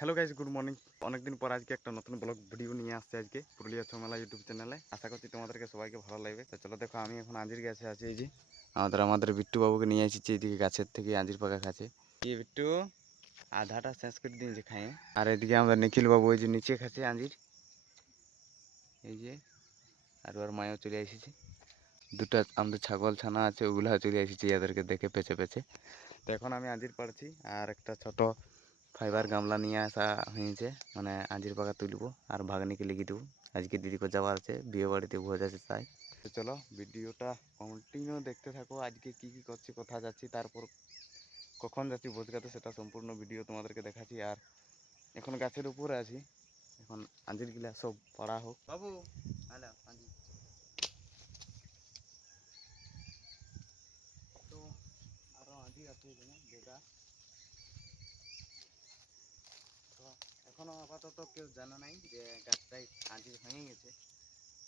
Hello guys, good morning. অনেকদিন পর আজকে একটা নতুন ব্লগ ভিডিও নিয়ে আসছে আজকে পুরুলিয়া ছৌ মেলা ইউটিউব চ্যানেলে। আশা করছি তোমাদেরকে সবাইকে ভালো লাগবে। তো চলো দেখো, আমি এখন আঞ্জির গাছে আছি। এই যে আমাদের বিট্টু বাবুকে নিয়ে এসেছি এইদিকে গাছের থেকে আঞ্জির পাকা খাচ্ছে। এই বিট্টু আধাটা শেষ করে দিয়েছে খাইয়ে। আর এদিকে আমাদের নিখিল বাবু এই যে নিচে খাচ্ছে আঞ্জির। এই যে আর ওর মায়ও চলে এসেছে। দুটো আমাদের ছাগল ছানা আছে, ওগুলো চলে এসেছি এদেরকে দেখে পেছে পেছে। তো এখন আমি আঞ্জির পাড়ছি আর একটা ছোট ফাইবার গামলা নিয়ে আসা হয়েছে, মানে আঞ্জির পাকা তুলবো আর ভাগ্নিকে লিখে দেবো। আজকে দিদিকে যাওয়ার আছে, বিয়ে বাড়িতে ভোজ আছে তাই। তো চলো ভিডিওটা কন্টিনিউ দেখতে থাকো। আজকে কি কি করছি, কোথায় যাচ্ছি, তারপর কখন যাচ্ছি ভোজ খাতে, সেটা সম্পূর্ণ ভিডিও তোমাদেরকে দেখাচ্ছি। আর এখন গাছের উপরে আছি, এখন আঞ্জির গিলা সব পড়া হোক। বাবু হ্যালো আঞ্জির। তো আরও আঞ্জির আছে এখানে যেটা এখনো আপাতত কেউ জানা নাই যে গাছটাই আঞ্জির ভেঙে গেছে।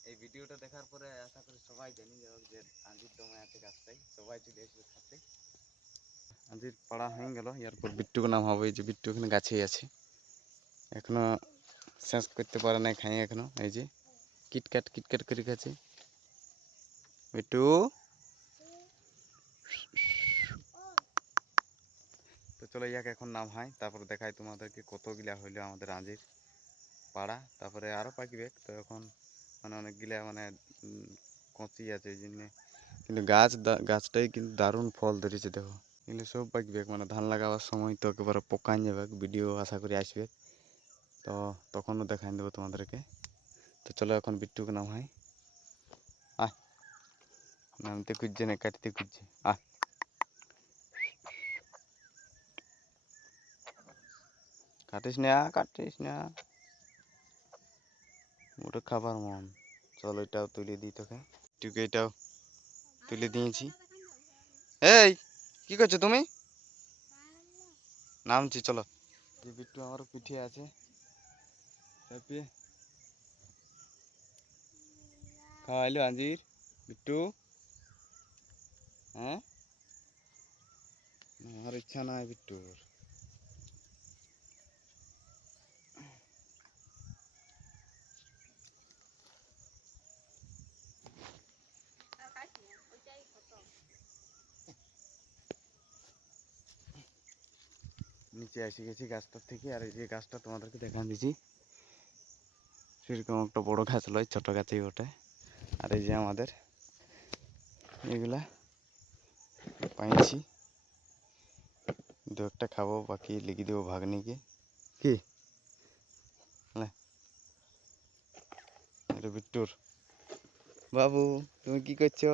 এই ভিডিওটা দেখার পরে আশা করি সবাই জানি যে আঞ্জির দমে আছে গাছটাই, সবাই চলে আসবে খাতে। আঞ্জির পাড়া হয়ে গেল, এরপর বিট্টুকে নাম হবে। এই যে বিট্টু এখানে গাছেই আছে, এখনো শেষ করতে পারে নাই খাই এখনো। এই যে কিটকাট কিটকাট করে খাচ্ছে বিট্টু। তো চলো ইয়াকে এখন নাম হয়, তারপর দেখাই তোমাদেরকে কতগুলা হইলো আমাদের আঞ্জির পাড়া। তারপরে আরও পাকিবে। তো এখন মানে অনেকগুলা মানে কচি আছে এই জন্যে, কিন্তু গাছটাই কিন্তু দারুণ ফল ধরেছে দেখো। কিন্তু সব পাকবে, মানে ধান লাগাবার সময় তো একেবারে পোকান যাবে। ভিডিও আশা করি আসবে, তো তখনও দেখাই দেবো তোমাদেরকে। তো চলো এখন বিট্টুকে নাম হয়। আহ নামতে খুঁজছে না, কাটতে খুঁজছে। কাটিস না, কাটিস না, ওটা খাবার মন। চলো এটাও তুলে দিই তোকে, বিট্টুকে এটাও তুলে দিয়েছি। এই কি করছো তুমি? নামছি চলো। যে বিট্টু আমার পিঠে আছে, খাওয়াইলো আঞ্জির বিট্টু। হ্যাঁ আমার ইচ্ছা নাই বিট্টুর। নিচে এসে গেছি গাছটার থেকে, আর এই যে গাছটা তোমাদেরকে দেখান দিছি, সেরকম একটা বড় গাছ লয়, ছোট গাছেই ওঠে। আর এই যে আমাদের এগুলা পাইছি, দু একটা খাবো, বাকি লিখে দেবো ভাগ্নিকে। কি এটা বিট্টুর বাবু, তুমি কি করছো?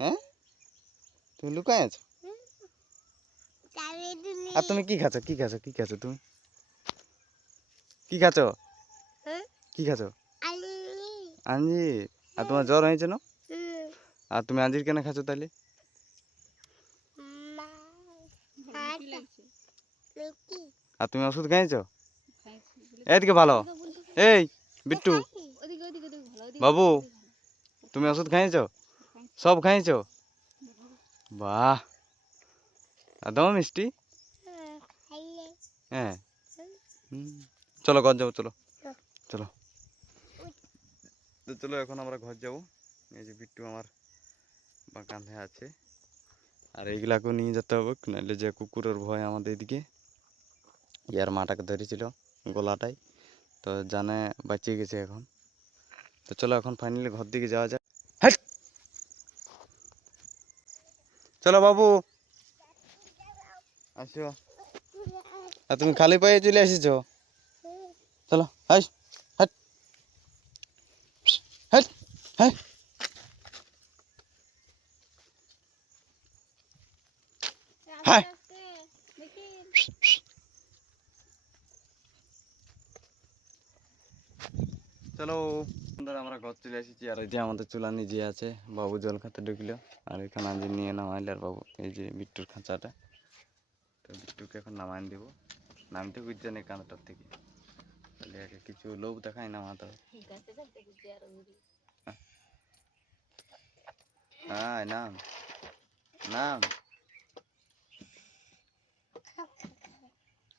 হ্যাঁ তুমি লুকাই আছো? আর তুমি কি খাচ্ছ, কি খাচ্ছ, কি খাচ্ছ তুমি? কি খাচ্ছ, কি খাচ্ছ? আঞ্জির। আর তোমার জ্বর হয়েছে না? আর তুমি আঞ্জির কেন খাচ্ছ তাহলে? আর তুমি ওষুধ খাইছো? এদিকে ভালো। এই বিট্টু বাবু, তুমি ওষুধ খাইছো? সব খাইছো? বাহ, একদম মিষ্টি। হ্যাঁ চলো ঘর যাবো, চলো চলো। তো চলো এখন আমরা ঘর যাবো। এই যে বিট্টু আমার কাঁধে আছে, আর এইগুলাকেও নিয়ে যেতে হবে, নাহলে যে কুকুরের ভয় আমাদের এদিকে। ইয়ার মাটাকে ধরেছিল গলাটাই, তো জানে বাঁচিয়ে গেছে এখন। তো চলো এখন ফাইনালি ঘর দিকে যাওয়া যাক। হ্যাঁ চলো বাবু আসো। আর তুমি খালি পায়ে চলে এসেছো? চলো হাই হ্যাঁ হ্যাঁ হ্যাঁ। হাই চলো আমরা ঘর চলে এসেছি। আর এই যে আমাদের চুলা নিজে আছে, বাবু জল খাতে ঢুকলো, আর এখানে আঞ্জি নিয়ে নামাইলে। আর বাবু এই যে বিট্টুর খাঁচাটা, তো বিট্টুকে এখন নামাই দেবো। নামতে বুঝছে না কাঁধাটার থেকে, তাহলে একে কিছু লোভ দেখায় নামাতে হবে। হ্যাঁ নাম নাম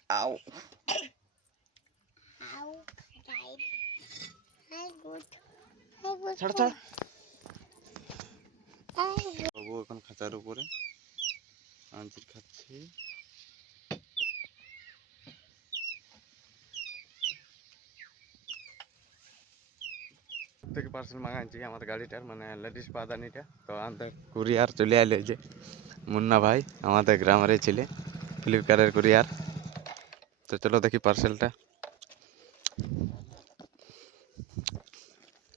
আও ছাড় ছাড়। বাবু এখন খাঁচার উপরে আঞ্জির খাচ্ছি। থেকে পার্সেল মাগাইছি আমাদের গাড়িটার মানে লেডিস পাদানিটা, তো আমাদের কুরিয়ার চলে আইলো যে মুন্না ভাই আমাদের গ্রামের ছেলে, ফ্লিপকার্টের কুরিয়ার। তো চলো দেখি পার্সেলটা।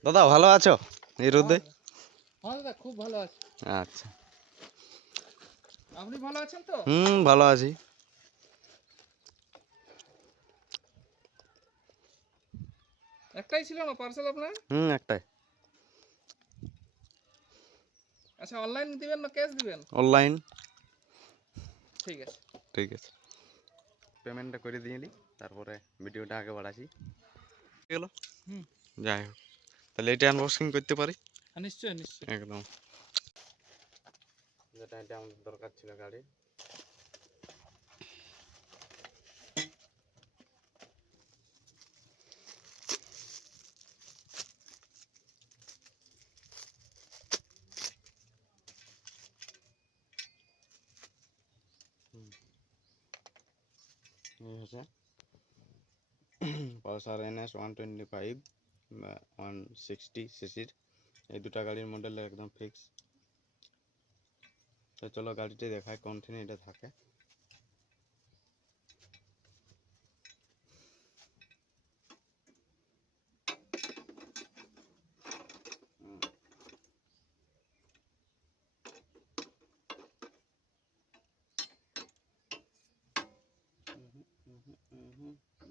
দাদা ভালো আছো এই রোদে? হ্যাঁ দাদা খুব ভালো আছি। আচ্ছা, আপনি ভালো আছেন তো? ভালো আছি। একটাই ছিল না পার্সেল আপনার? একটাই। আচ্ছা, অনলাইন দিবেন না ক্যাশ দিবেন? অনলাইন। ঠিক আছে। ঠিক আছে, পেমেন্টটা করে দিয়ে দিই, তারপরে ভিডিওটা আগে বাড়াচ্ছি। গেল যাই হোক, তাহলে এটা আনবক্সিং করতে পারি? নিশ্চয়ই নিশ্চয়ই। একদম, যেটা এটা আমাদের দরকার ছিল গাড়ি। এই হচ্ছে পালসার NS 125 বা 160 সিসির, এই দুটা গাড়ির মডেল একদম ফিক্স। তো চলো গাড়িটি দেখায় কোনখানে এটা থাকে।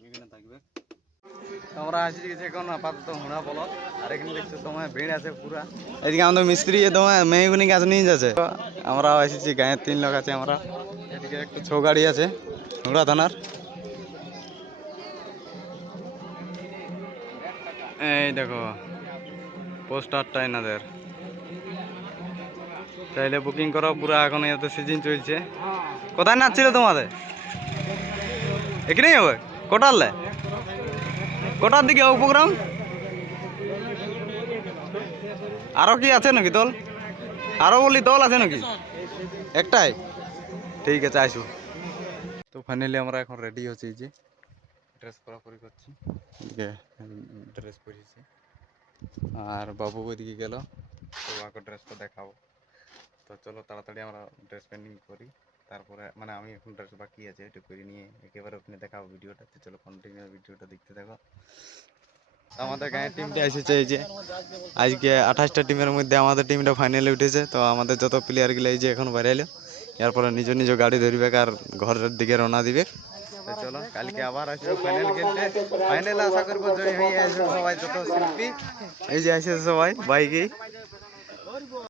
এখানে থাকবে। তো আমরা আসি গেছি এখন আপাতত হুড়া বলদ, আর এখানে দেখছো তোমার ভিড় আছে পুরা। এদিকে আমাদের মিস্ত্রি তোমার মেহগুনি গাছ নিয়ে যাচ্ছে। আমরা এসেছি গাঁয়ের 3 লোক আছে আমরা। এদিকে একটু ছো গাড়ি আছে হুড়া থানার। এই দেখো পোস্টারটা এনাদের, চাইলে বুকিং করো পুরা। এখন এত সিজন চলছে। কোথায় নাচ ছিল তোমাদের? এখানেই হবে? কোটালে কোটার দিকে হোক প্রোগ্রাম? আরো কি আছে নাকি দল? আরো বলি দল আছে নাকি? একটাই? ঠিক আছে আসো। তো ফাইনালি আমরা এখন রেডি হচ্ছি, যে ড্রেস পরাপরি করছি। ড্রেস পরেছি আর বাবু ওইদিকে গেল, তো ওকে ড্রেসটা দেখাবো। তো চলো তাড়াতাড়ি আমরা ড্রেস পেন্টিং করি, তারপরে মানে আমি এখন ড্রেস বাকি আছে এটা করে নিয়ে একেবারে ওখানে দেখাবো ভিডিওটা। তো চলো কন্টিনিউ ভিডিওটা দেখতে থাকো। আমাদের গাঁয়ের টিমটা এসেছে এই যে, আজকে 28টা টিমের মধ্যে আমাদের টিমটা ফাইনালে উঠেছে। তো আমাদের যত প্লেয়ারগুলো এই যে এখন বেরাইলো, এরপরে নিজ নিজ গাড়ি ধরবে আর ঘরের দিকে রওনা দিবে। তো চলো কালকে আবার আসবে ফাইনাল খেলতে। ফাইনালে আশা করবো জয় হয়ে আসবে সবাই, যত শিল্পী এই যে আসে সবাই বাইকেই।